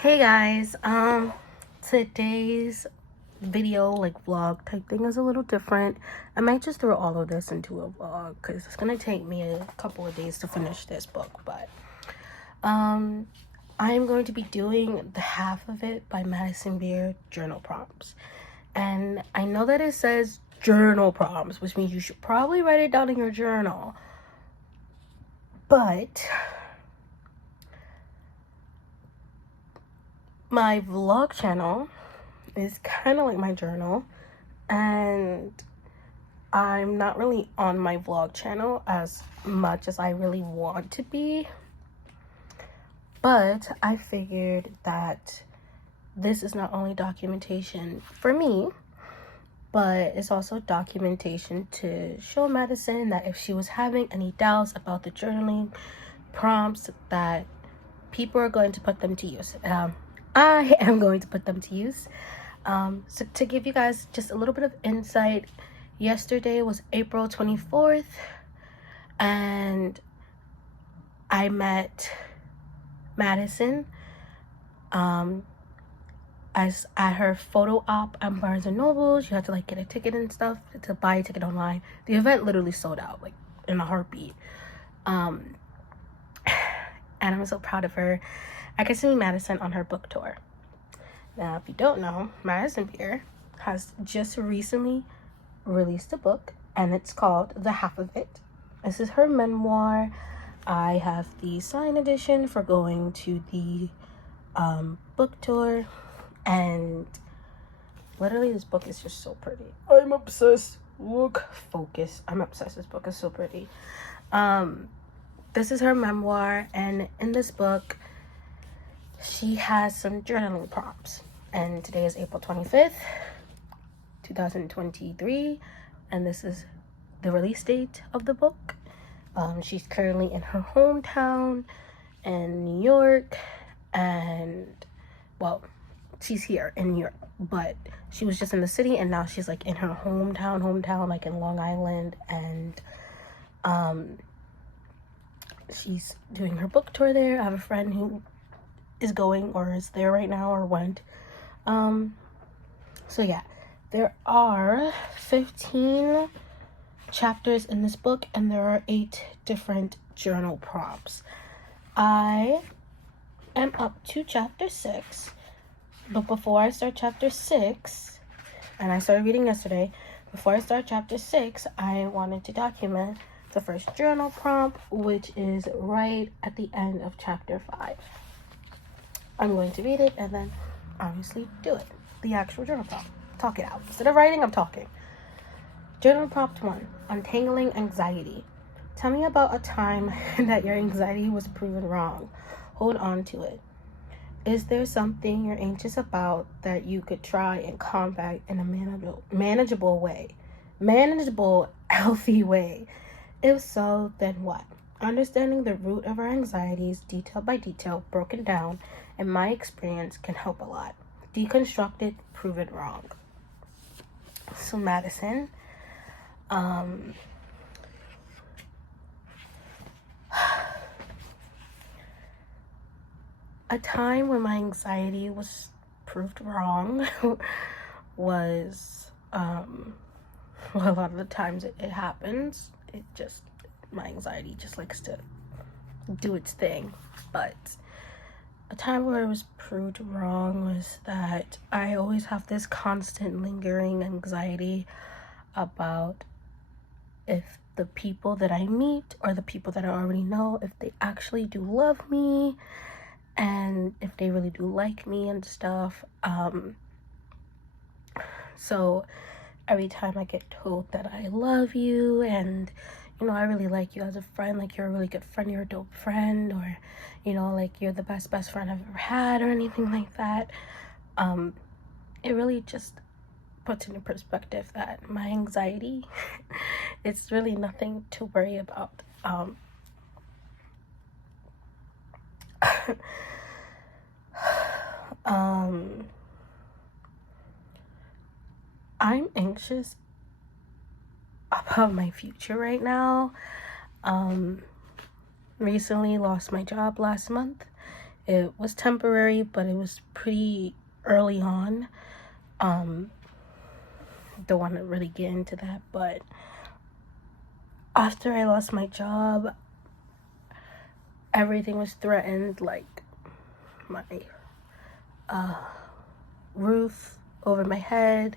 Hey guys, today's video, like vlog type thing, is a little different. I might just throw all of this into a vlog because it's gonna take me a couple of days to finish this book, but I am going to be doing the half of it by Madison Beer journal prompts. And I know that it says journal prompts, which means you should probably write it down in your journal, but my vlog channel is kind of like my journal, and I'm not really on my vlog channel as much as I really want to be, but I figured that this is not only documentation for me, but it's also documentation to show Madison that if she was having any doubts about the journaling prompts, that people are going to put them to use. I am going to put them to use. So to give you guys just a little bit of insight, yesterday was April 24th, and I met Madison as at her photo op at Barnes and Noble. You had to like get a ticket and stuff to buy a ticket online. The event literally sold out like in a heartbeat. And I'm so proud of her. I get to meet Madison on her book tour. Now, if you don't know, Madison Beer has just recently released a book, and it's called The Half of It. This is her memoir. I have the signed edition for going to the book tour, and literally this book is just so pretty. I'm obsessed. Look, focus. I'm obsessed. This book is so pretty. This is her memoir, and in this book she has some journaling prompts, and today is April 25th, 2023, and this is the release date of the book. She's currently in her hometown in New York, and well, she's here in New York, but she was just in the city, and now she's like in her hometown, like in Long Island, and she's doing her book tour there. I have a friend who is going or is there right now or went. So yeah, there are 15 chapters in this book, and there are 8 different journal prompts. I am up to chapter 6, but before I start chapter 6, and I started reading yesterday, before I start chapter 6, I wanted to document the first journal prompt, which is right at the end of chapter 5. I'm going to read it and then obviously do it. The actual journal prompt. Talk it out. Instead of writing, I'm talking. Journal prompt 1. Untangling anxiety. Tell me about a time that your anxiety was proven wrong. Hold on to it. Is there something you're anxious about that you could try and combat in a manageable way? Manageable, healthy way. If so, then what? Understanding the root of our anxieties, detail by detail, broken down, in my experience, can help a lot. Deconstruct it, prove it wrong. So Madison, a time when my anxiety was proved wrong was, well, a lot of the times it happens. My anxiety just likes to do its thing. But a time where it was proved wrong was that I always have this constant lingering anxiety about if the people that I meet or the people that I already know, if they actually do love me and if they really do like me and stuff. So every time I get told that I love you and, you know, I really like you as a friend, like you're a really good friend, you're a dope friend, or, you know, like you're the best friend I've ever had, or anything like that, it really just puts into perspective that my anxiety, it's really nothing to worry about. I'm anxious about my future right now. Recently lost my job last month. It was temporary, but it was pretty early on. Don't want to really get into that, but after I lost my job, everything was threatened, like my roof over my head,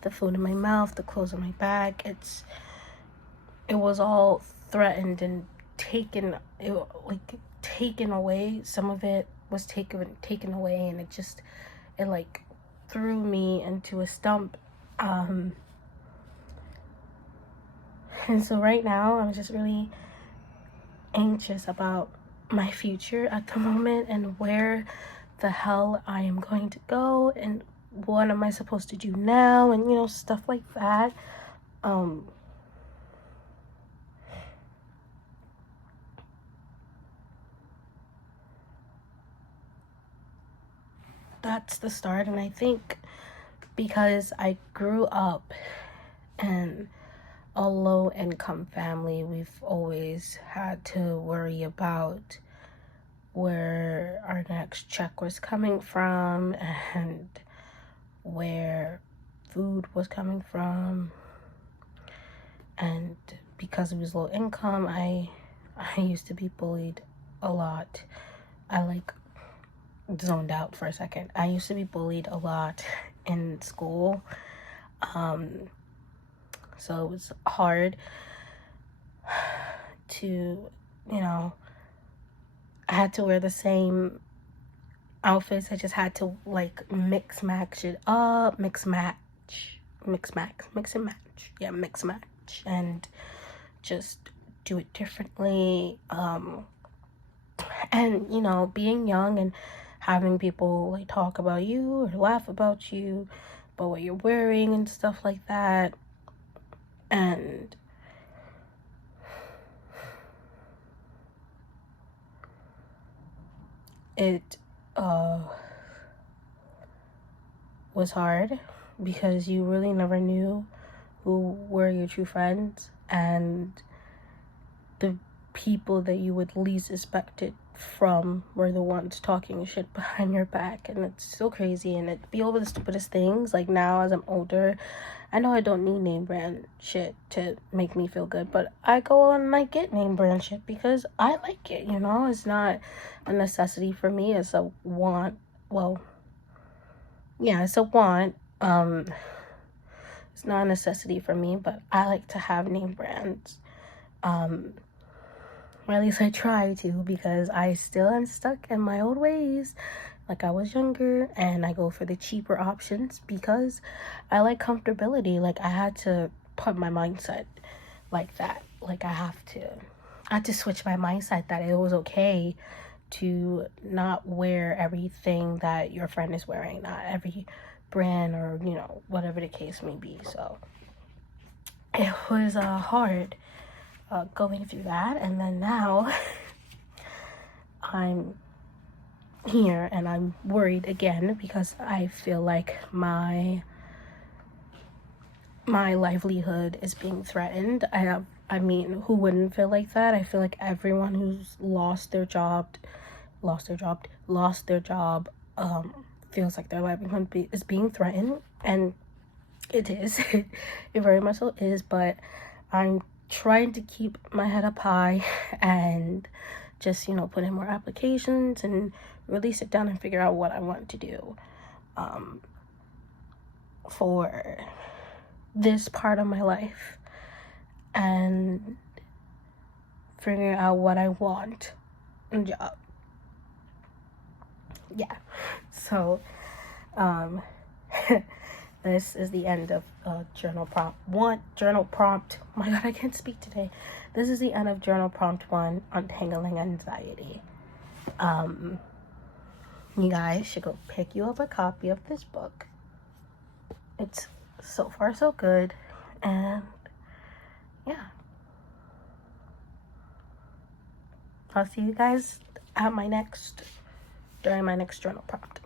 the food in my mouth, the clothes on my back. It was all threatened and taken away. Some of it was taken away, and it like threw me into a stump. And so right now I'm just really anxious about my future at the moment, and where the hell I am going to go, and what am I supposed to do now, and stuff like that. That's the start. And I think because I grew up in a low income family, we've always had to worry about where our next check was coming from and where food was coming from. And because it was low income, I used to be bullied a lot. I zoned out for a second. I used to be bullied a lot in school. So it was hard to, I had to wear the same outfits. I just had to mix and match, and just do it differently. And being young and having people talk about you or laugh about you, about what you're wearing and stuff like that. And it was hard because you really never knew who were your true friends, and the people that you would least expect it from were the ones talking shit behind your back. And it's so crazy, and it'd be over the stupidest things. Like, now as I'm older, I know I don't need name brand shit to make me feel good, but I go on and I get name brand shit because I like it. It's not a necessity for me. It's a want. Well, yeah, it's a want. It's not a necessity for me, but I like to have name brands. Or at least I try to, because I still am stuck in my old ways like I was younger, and I go for the cheaper options because I like comfortability. I had to put my mindset like that. I had to switch my mindset that it was okay to not wear everything that your friend is wearing, not every brand, or whatever the case may be. So it was hard going through that. And then now I'm here and I'm worried again because I feel like my livelihood is being threatened. I mean, who wouldn't feel like that? I feel like everyone who's lost their job feels like their livelihood is being threatened, and it is. It very much so is. But I'm trying to keep my head up high and just put in more applications and really sit down and figure out what I want to do for this part of my life, and figuring out what I want in a job. Yeah. So this is the end of journal prompt 1. Oh my god, I can't speak today. This is the end of journal prompt 1, untangling anxiety. You guys should go pick you up a copy of this book. It's so far so good. And yeah, I'll see you guys at during my next journal prompt.